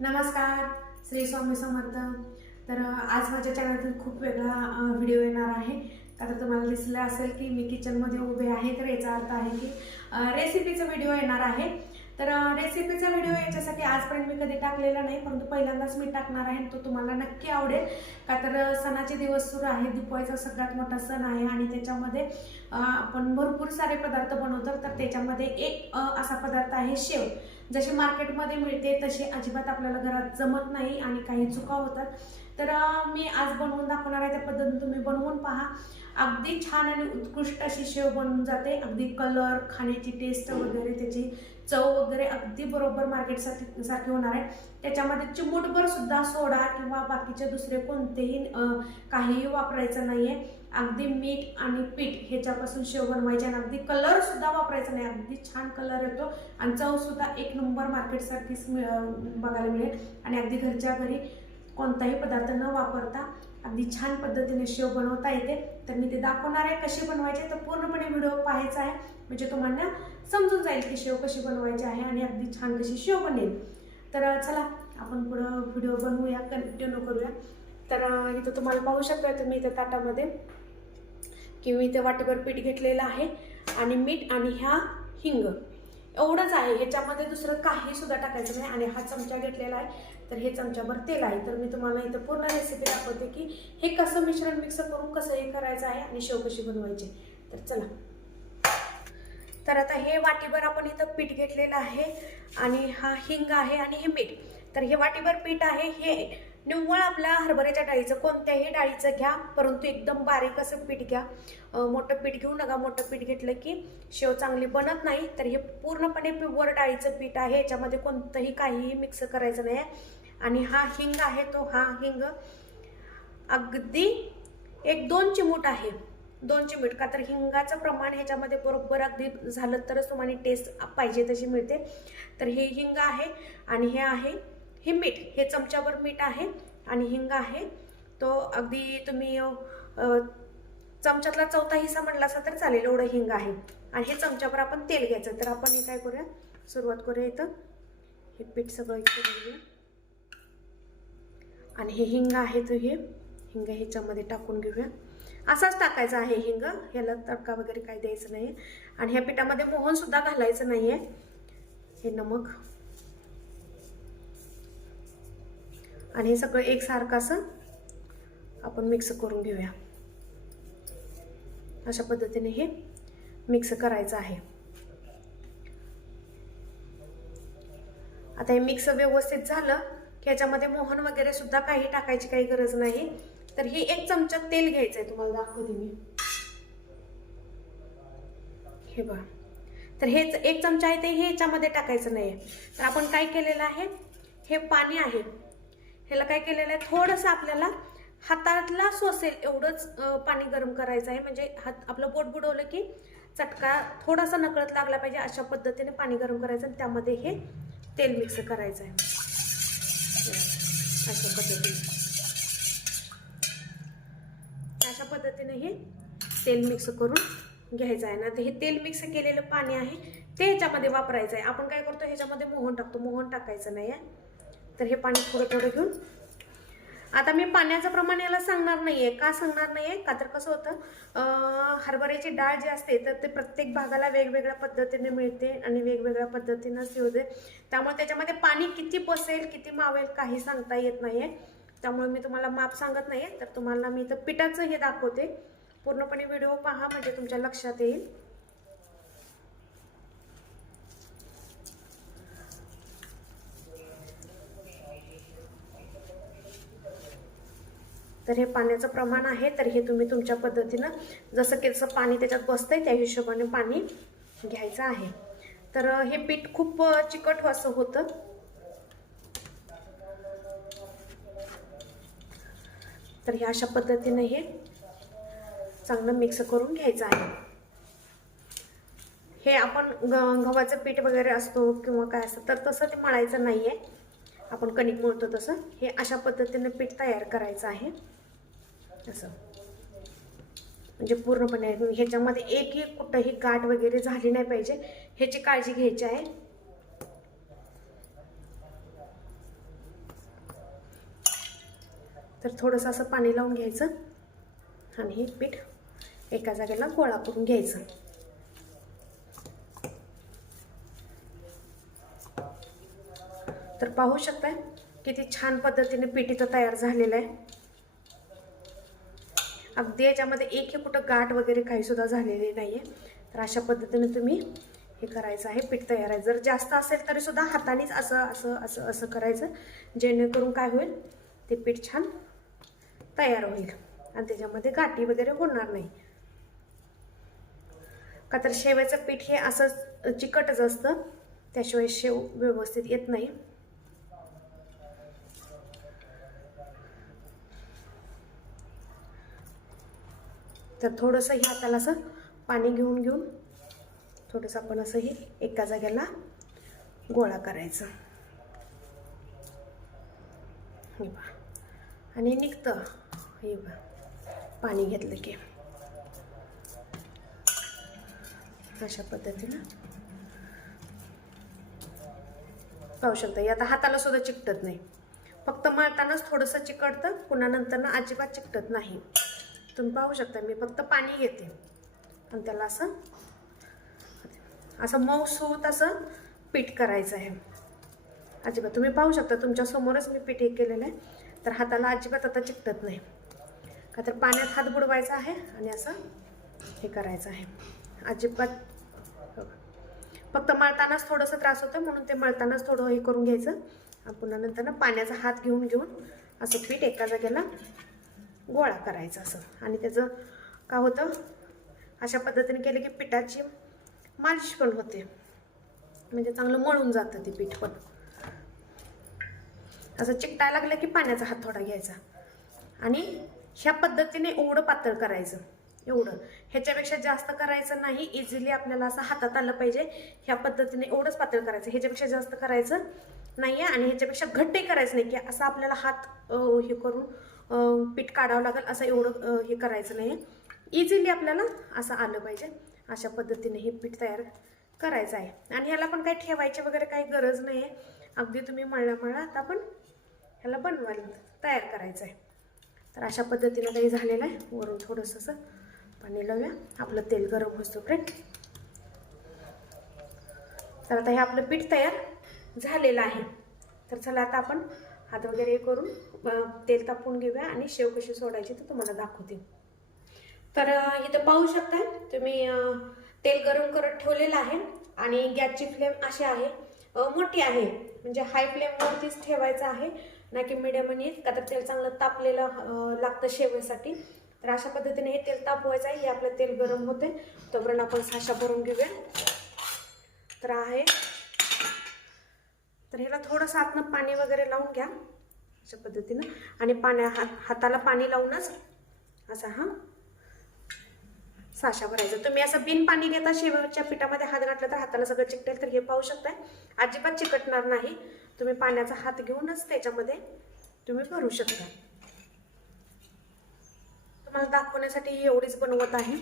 नमस्कार श्री स्वामी समर्थ. तर आज माझ्या चॅनलतून खूप वेगळा व्हिडिओ येणार आहे. आता तुम्हाला दिसलं असेल की मी किचनमध्ये उभे आहे तर याचा अर्थ आहे की रेसिपीचा व्हिडिओ येणार आहे. तर रेसिपीचा व्हिडिओ याच्यासाठी आजपर्यंत मी कधी टाकलेला नाही परंतु पहिल्यांदाच मी टाकणार आहे आणि तो तुम्हाला नक्की आवडेल. का तर सणाचे दिवस सुरू आहे दिपवाळीचा सगळ्यात मोठा सण आहे आणि त्याच्यामध्ये आपण भरपूर सारे पदार्थ बनवतो. तर त्याच्यामध्ये एक असा पदार्थ आहे शेव. जशी मार्केटमध्ये मिळते तशी अजिबात आपल्याला घरात जमत नाही आणि काही चुका होतात. तर मी आज बनवून दाखवणार आहे त्या पद्धतीने तुम्ही बनवून पहा. अगदी छान आणि उत्कृष्ट अशी शेव बनून जाते. अगदी कलर खाण्याची टेस्ट वगैरे त्याची चव वगैरे अगदी बरोबर मार्केटसाठी सारखी होणार आहे. त्याच्यामध्ये चिमूटभर सुद्धा सोडा किंवा बाकीचे दुसरे कोणतेही काहीही वापरायचं नाहीये. अगदी मीठ आणि पीठ ह्याच्यापासून शेव बनवायचे आणि अगदी कलर सुद्धा वापरायचा नाही. अगदी छान कलर येतो आणि चव सुद्धा एक नंबर मार्केटसाठीच मिळ- बघायला मिळेल. आणि अगदी घरच्या घरी कोणताही पदार्थ न वापरता अगदी छान पद्धतीने शेव बनवता येते. तर मी ते दाखवणार आहे कसे बनवायचे. तर पूर्णपणे व्हिडिओ पाहायचा आहे. म्हणजे तुम्हाला समजून जाईल की शेव कशी बनवायची आहे आणि अगदी छान कशी शेव बनेल. तर चला आपण पुढं व्हिडिओ बनवूया कंटिन्यू करूया. तर इथं तुम्हाला पाहू शकता तुम्ही इथं ताटामध्ये की मी इथं वाटेभर पीठ घेतलेलं आहे आणि मीठ आणि ह्या हिंग. एवढंच आहे. ह्याच्यामध्ये दुसरं काही सुद्धा टाकायचं नाही आणि हा चमचा घेतलेला आहे. तर हे चमच्याभर तेल आहे. तर मी तुम्हाला इथं पूर्ण रेसिपी दाखवते की हे कसं मिश्रण मिक्स करून कसं हे करायचं आहे आणि शेव कशी बनवायची. तर चला. तर आता हे वाटीभर आपण इथं पीठ घेतलेलं आहे आणि हा हिंग आहे आणि हे मीठ. तर हे वाटीभर पीठ आहे हे निव्वळ आपल्या हरभऱ्याच्या डाळीचं कोणत्याही डाळीचं घ्या परंतु एकदम बारीक असं पीठ घ्या. मोठं पीठ घेऊ नका मोठं पीठ घेतलं की शेव चांगली बनत नाही. तर हे पूर्णपणे प्युअर डाळीचं पीठ आहे याच्यामध्ये कोणतंही काहीही मिक्स करायचं नाही. आणि हा हिंग आहे तो हा हिंग अगदी एक दोन चिमूट आहे. दोन चिमूट का तर हिंगाचं प्रमाण ह्याच्यामध्ये बरोबर अगदी झालं तरच तुम्हाला टेस्ट पाहिजे तशी मिळते. तर हे हिंग आहे आणि हे आहे हे मीठ. हे चमच्यावर मीठ आहे आणि हिंग आहे. तो अगदी तुम्ही चमच्यातला चौथा हिस्सा म्हटला असा तर चालेल एवढं हिंग आहे. आणि हे चमच्यावर आपण तेल घ्यायचं. तर आपण हे काय करूया? सुरुवात करूया इथं. हे पीठ सगळं इथं आणि हे हिंग आहे तो हे हिंग ह्याच्यामध्ये टाकून घेऊया. असाच टाकायचा आहे हिंग. ह्याला तडका वगैरे काही द्यायचं नाही. आणि ह्या पिठामध्ये मोहन सुद्धा घालायचं आहे हे नमक. आणि हे सगळं एकसारखं असं आपण मिक्स करून घेऊया. अशा पद्धतीने हे मिक्स करायचं आहे. आता हे मिक्स व्यवस्थित झालं की याच्यामध्ये मोहन वगैरे सुद्धा काही टाकायची काही गरज नाही. तर हे एक चमचा तेल घ्यायचं आहे तुम्हाला दाखवते मी. हे बघा. तर हेच एक चमचा आहे ते ह्याच्यामध्ये टाकायचं नाही तर आपण काय केलेलं आहे? हे पाणी आहे. ह्याला काय केलेलं आहे? थोडंसं आपल्याला हातातला सोसेल एवढंच पाणी गरम करायचं आहे. म्हणजे हात आपलं बोट बुडवलं की चटका थोडासा नकळत लागला पाहिजे अशा पद्धतीने पाणी गरम करायचं आणि त्यामध्ये हे तेल मिक्स करायचं आहे. अशा पद्धतीने. अशा पद्धतीने हे तेल मिक्स करून घ्यायचं आहे. ना तर हे तेल मिक्स केलेलं पाणी आहे ते ह्याच्यामध्ये वापरायचं आहे. आपण काय करतो ह्याच्यामध्ये मोहन टाकतो. मोहन टाकायचं नाही आहे. तर हे पाणी थोडं थोडं घेऊन. आता मी पाण्याचं प्रमाण याला सांगणार नाही आहे का सांगणार नाही आहे का तर कसं होतं हरभऱ्याची डाळ जी असते तर ते प्रत्येक भागाला वेगवेगळ्या पद्धतीने मिळते आणि वेगवेगळ्या पद्धतीनं होते त्यामुळे त्याच्यामध्ये पाणी किती पसेल किती मावेल काही सांगता येत नाही आहे त्यामुळे मी तुम्हाला माप सांगत नाहीये. तर तुम्हाला मी इथं पिठाचं हे दाखवते. पूर्णपणे व्हिडिओ पहा म्हणजे तुमच्या लक्षात येईल. तर हे पाण्याचं प्रमाण आहे तर हे तुम्ही तुमच्या पद्धतीनं जसं की जसं पाणी त्याच्यात बसतंय त्या हिशोबाने पाणी घ्यायचं आहे. तर हे पीठ खूप चिकट असं होतं. तर हे अशा पद्धतीने हे चांगलं मिक्स करून घ्यायचं आहे. हे आपण ग गव्हाचं पीठ वगैरे असतो किंवा काय असतं तर तसं ते मळायचं नाही आहे आपण कणिक मळतो तसं. हे अशा पद्धतीने पीठ तयार करायचं आहे. असं. म्हणजे पूर्णपणे ह्याच्यामध्ये एकही कुठंही गाठ वगैरे झाली नाही पाहिजे. ह्याची काळजी घ्यायची आहे. तर थोडंसं असं पाणी लावून घ्यायचं आणि हे पीठ एका जागेला गोळा करून घ्यायचं. तर पाहू शकताय किती छान पद्धतीने पीठ इथं तयार झालेलं आहे. अगदी याच्यामध्ये एक कुठं गाठ वगैरे काही सुद्धा झालेली नाही आहे तर अशा पद्धतीने तुम्ही हे करायचं आहे पीठ तयार आहे. जर जास्त असेल तरी सुद्धा हातानेच असं असं असं असं करायचं. जेणेकरून काय होईल ते पीठ छान तयार होईल. आणि त्याच्यामध्ये गाठी वगैरे होणार नाही. का तर शेव्याचं पीठ हे असं चिकटच असतं. त्याशिवाय शेव व्यवस्थित येत नाही. तर थोडंसं हे हाताला असं पाणी घेऊन घेऊन थोडंसं आपण असं हे एका जाग्याला गोळा करायचं. हे बा आणि निघतं. हे बा पाणी घेतलं की. अशा पद्धतीनं. पाहू शकता हे आता हाताला सुद्धा चिकटत नाही. फक्त मळतानाच थोडंसं चिकटतं पुन्हा नंतर अजिबात चिकटत नाही. तुम्ही पाहू शकता मी फक्त पाणी घेते. आणि त्याला असं असं मऊसूत असं पीठ करायचं आहे. अजिबात. तुम्ही पाहू शकता तुमच्यासमोरच मी पीठ हे केलेलं आहे. तर हाताला अजिबात आता चिकटत नाही. का तर पाण्यात हात बुडवायचा आहे आणि असं हे करायचं आहे. अजिबात फक्त मळतानाच थोडंसं त्रास होतं म्हणून ते मळतानाच थोडं हे करून घ्यायचं. पुन्हा नंतर ना पाण्याचा हात घेऊन घेऊन असं पीठ एका जागेला गोळा करायचं असं. आणि त्याचं का होतं? अशा पद्धतीने केलं की पिठाची मालिश पण होते. म्हणजे चांगलं मळून जातं ते पीठ पण. असं चिकटाय लागलं की पाण्याचा हात थोडा घ्यायचा. आणि ह्या पद्धतीने एवढं पातळ करायचं. एवढं. ह्याच्यापेक्षा जास्त करायचं नाही. इझिली आपल्याला असं हातात आलं पाहिजे. ह्या पद्धतीने एवढंच पातळ करायचं. ह्याच्यापेक्षा जास्त करायचं नाही आहे आणि ह्याच्यापेक्षा घट्टही करायचं नाही की असं आपल्याला हात हे करून पीठ काढावं लागेल असं एवढं हे करायचं नाही आहे इझिली आपल्याला असं आलं पाहिजे. अशा पद्धतीने हे पीठ तयार करायचं आहे. आणि ह्याला पण काही ठेवायची वगैरे काही गरज नाही आहे अगदी तुम्ही मळला मळला आता ह्याला बनवायला तयार करायचं आहे तर अशा पद्धतीनं काही झालेलं आहे. वरून थोडंसं असं पाणी लावूया. आपलं तेल गरम होतो फ्रेंड तर आता हे आपलं पीठ तयार झालेलं आहे. तर चला आता आपण हात वगैरे हे करून तेल तापवून घेऊया आणि शेव कशी सोडायची ते तुम्हाला दाखवते. तर इथं पाहू शकता तुम्ही तेल गरम करत ठेवलेलं आहे आणि गॅसची फ्लेम अशी आहे मोठी आहे. म्हणजे हाय फ्लेमवरतीच ठेवायचं आहे. ना की मिडियम आणि का तर तेल चांगलं तापलेलं लागतं शेवयासाठी. तर अशा पद्धतीने हे तेल तापवायचं आहे हे आपलं तेल गरम होते तोपर्यंत आपण साशा भरून घेऊया. तर आहे. तर ह्याला थोडंसं आतनं पाणी वगैरे लावून घ्या. अशा पद्धतीनं. आणि पाण्या हात हाताला पाणी लावूनच असा हा साशा भरायचा. तुम्ही असं बिन पाणी घेता शेवटच्या पिठामध्ये हात घातला तर हाताला सगळं चिकटेल तर हे पाहू शकताय. अजिबात चिकटणार नाही. तुम्ही पाण्याचा हात घेऊनच त्याच्यामध्ये तुम्ही भरू शकता. तुम्हाला दाखवण्यासाठी एवढीच बनवत आहे.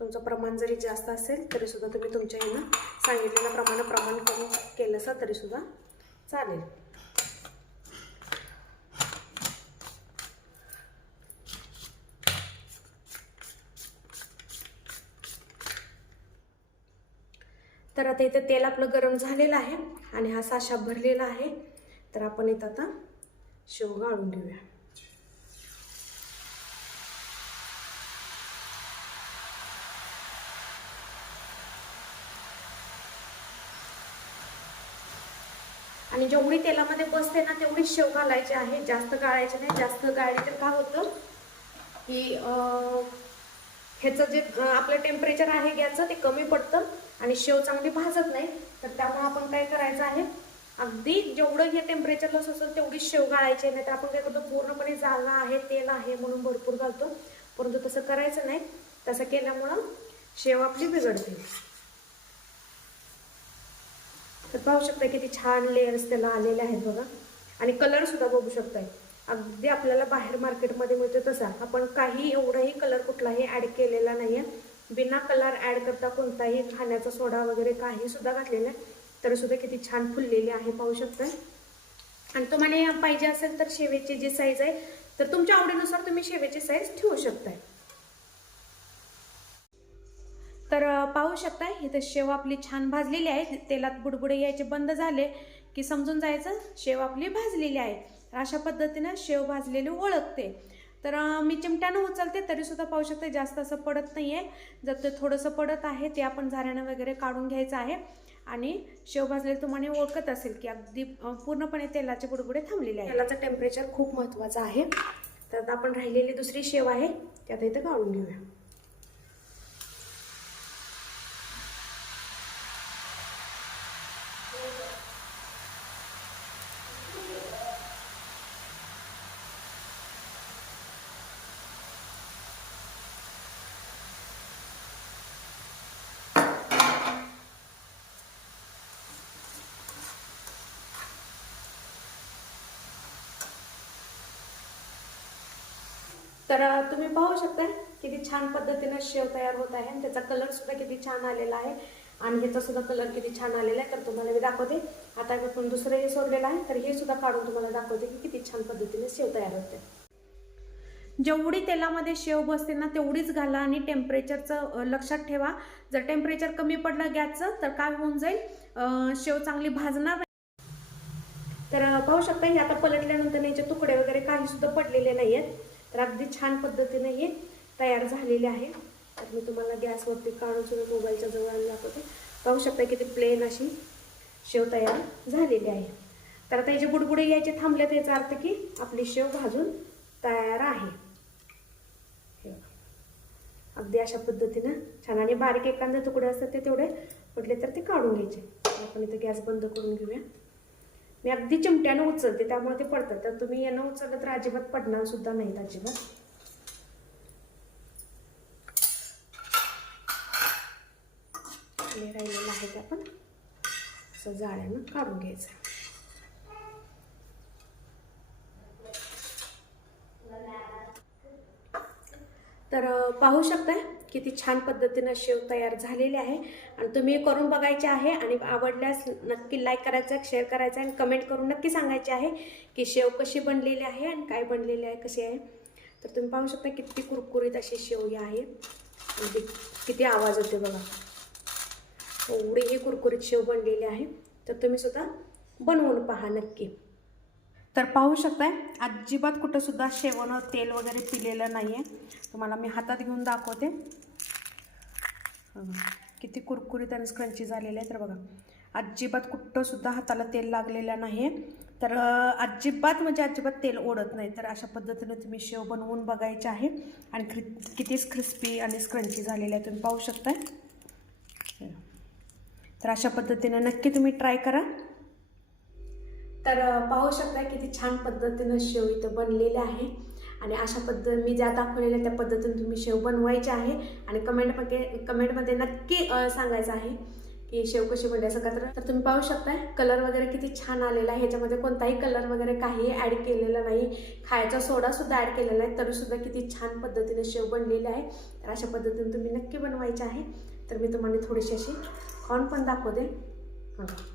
तुमचं प्रमाण जरी जास्त असेल तरी सुद्धा तुम्ही तुमच्या ह्यानं सांगितलेल्या प्रमाणे प्रमाण करून केलं असं तरी सुद्धा चालेल. तर आता इथे तेल आपलं गरम झालेलं आहे आणि हा साशा भरलेला आहे. तर आपण इथं आता शेव गाळून घेऊया. आणि जेवढी तेलामध्ये बसते ना तेवढीच शेव घालायची आहे. जास्त गाळायची नाही जास्त गाळली तर काय होतं की ह्याचं जे आपलं टेम्परेचर आहे गॅसचं ते कमी पडतं. आणि शेव चांगली भाजत नाही तर त्यामुळे आपण काय करायचं आहे अगदी जेवढं हे टेम्परेचर लस असेल तेवढी शेव गाळायची नाही तर आपण काय करतो पूर्णपणे जागा आहे तेल आहे म्हणून भरपूर घालतो परंतु तसं करायचं नाही तसं केल्यामुळं शेव आपली बिघडते. तर पाहू शकता किती छान लेयर्स त्याला आलेले आहेत बघा. आणि कलर सुद्धा बघू शकताय. अगदी आपल्याला बाहेर मार्केटमध्ये मिळतो तसा आपण काही एवढाही कलर कुठलाही ऍड केलेला नाही आहे बिना कलर ऍड करता कोणताही खाण्याचा सोडा वगैरे काही सुद्धा घातलेला आहे तर सुद्धा किती छान फुललेली आहे पाहू शकताय. आणि तुम्हाला पाहिजे असेल तर शेवेची जी साईज आहे तर तुमच्या आवडीनुसार तुम्ही शेवेची साईज ठेवू शकताय. तर पाहू शकता इथं शेव आपली छान भाजलेली आहे. तेलात बुडबुडे यायचे बंद झाले की समजून जायचं शेव आपली भाजलेली आहे. अशा पद्धतीनं शेव भाजलेली ओळखते. तर मी चिमट्यानं उचलते तरीसुद्धा पाहू शकते जास्त असं पडत नाही आहे जर ते थोडंसं पडत आहे ते आपण झाऱ्यानं वगैरे काढून घ्यायचं आहे. आणि शेव भाजलेलं तुम्हाला ओळखत असेल की अगदी पूर्णपणे तेलाचे बुडबुडे थांबलेले आहे तेलाचं टेम्परेचर खूप महत्त्वाचं आहे. तर आपण राहिलेली दुसरी शेव आहे त्यात इथं काढून घेऊया. तर तुम्ही पाहू शकता किती छान पद्धतीनं शेव तयार होत आहे आणि त्याचा कलर सुद्धा किती छान आलेला आहे. आणि ह्याचा सुद्धा कलर किती छान आलेला आहे. तर तुम्हाला मी दाखवते. आता पण दुसरं हे सोडलेलं आहे. तर हे सुद्धा काढून तुम्हाला दाखवते की किती छान पद्धतीने शेव तयार होते. जेवढी तेलामध्ये शेव बसते ना तेवढीच घाला आणि टेम्परेचरचं लक्षात ठेवा. जर टेम्परेचर कमी पडलं गॅसचं तर काय होऊन जाईल? शेव चांगली भाजणार नाही. तर पाहू शकता हे आता पलटल्यानंतर याचे तुकडे वगैरे काही सुद्धा पडलेले नाही आहेत तर अगदी छान पद्धतीने हे तयार झालेले आहे. तर मी तुम्हाला गॅसवरती काढून सुद्धा मोबाईलच्या जवळ आणून दाखवते पाहू शकता ती प्लेन अशी शेव तयार झालेली आहे. तर आता याचे बुडबुडे यायचे थांबले तर याचा अर्थ की आपली शेव भाजून तयार आहे. हे अगदी अशा पद्धतीनं छान आणि बारीक एखादे तुकडे असतात ते तेवढे पडले तर ते काढून घ्यायचे. आपण इथं गॅस बंद करून घेऊया. मी अगदी चिमट्यानं उचलते त्यामुळे ते पडतात. तर तुम्ही यानं उचललं तर अजिबात पडणार सुद्धा नाहीत अजिबात. राहिलेलं आहे ते आपण. असं जाळ्यानं काढून घ्यायचं. तर पाहू शकताय? किती छान पद्धतीनं शेव तयार झालेले आहे. आणि तुम्ही करून बघायचे आहे आणि आवडल्यास नक्की लाईक करायचं शेअर करायचं आणि कमेंट करून नक्की सांगायचे आहे की शेव कशी बनलेली आहे आणि काय बनलेली आहे कशी आहे. तर तुम्ही पाहू शकता किती कुरकुरीत अशी शेव ही आहे. आणि किती आवाज होते बघा. एवढी ही कुरकुरीत शेव बनलेली आहे. तर तुम्ही सुद्धा बनवून पहा नक्की. तर पाहू शकताय अजिबात कुठंसुद्धा शेवण तेल वगैरे पिलेलं नाही आहे तुम्हाला मी हातात घेऊन दाखवते. किती कुरकुरीत आणि स्क्रंची झालेले आहे. तर बघा अजिबात कुठंसुद्धा हाताला तेल लागलेलं नाही आहे तर अजिबात म्हणजे अजिबात तेल ओढत नाही. तर अशा पद्धतीने तुम्ही शेव बनवून बघायचे आहे. आणि क्रि कितीच क्रिस्पी आणि स्क्रंची झालेले आहे. तुम्ही पाहू शकताय. तर अशा पद्धतीने नक्की तुम्ही ट्राय करा. तर पाहू शकता किती छान पद्धतीनं शेव इथं बनलेले आहे. आणि अशा पद्धत मी ज्या दाखवलेल्या त्या पद्धतीने तुम्ही शेव बनवायचे आहे. आणि कमेंटमध्ये कमेंटमध्ये नक्की सांगायचं आहे की शेव कशी बनली सगळं तर तर तुम्ही पाहू शकताय कलर वगैरे किती छान आलेला आहे. ह्याच्यामध्ये कोणताही कलर वगैरे काही ॲड केलेला नाही. खायचा सोडासुद्धा ॲड केलेला आहे तरीसुद्धा किती छान पद्धतीने शेव बनलेली आहे. तर अशा पद्धतीने तुम्ही नक्की बनवायचे आहे. तर मी तुम्हाला थोडीशी अशी खाऊन पण दाखवते. बघा.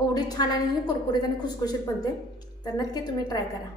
एवढी छान आणि कुरकुरीत आणि खुसखुशीत बनते तर नक्की तुम्ही ट्राय करा.